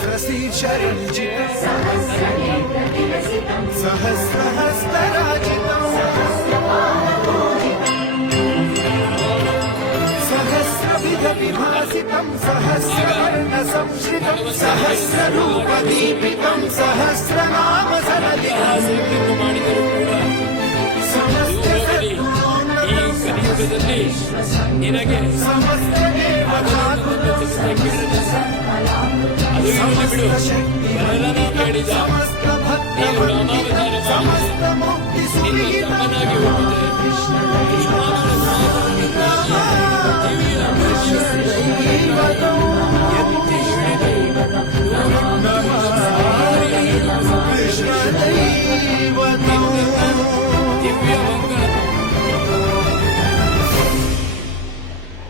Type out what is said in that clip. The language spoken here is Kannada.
सहस्रशीर्षरञ्जितम् सहस्रहस्तराजितम् सहस्रविधविभासितम् सहस्रवर्णसंश्रितम् सहस्ररूपदीपितम् सहस्रनामसरलितम् ನಿನಗೆ ಬೇಡಿದ ನೀನು ನಾಮಾವತಾರ ಮಾಡಿ ನಿನ್ನ ತಮ್ಮನಾಗಿ ಹುಟ್ಟಿದೆ.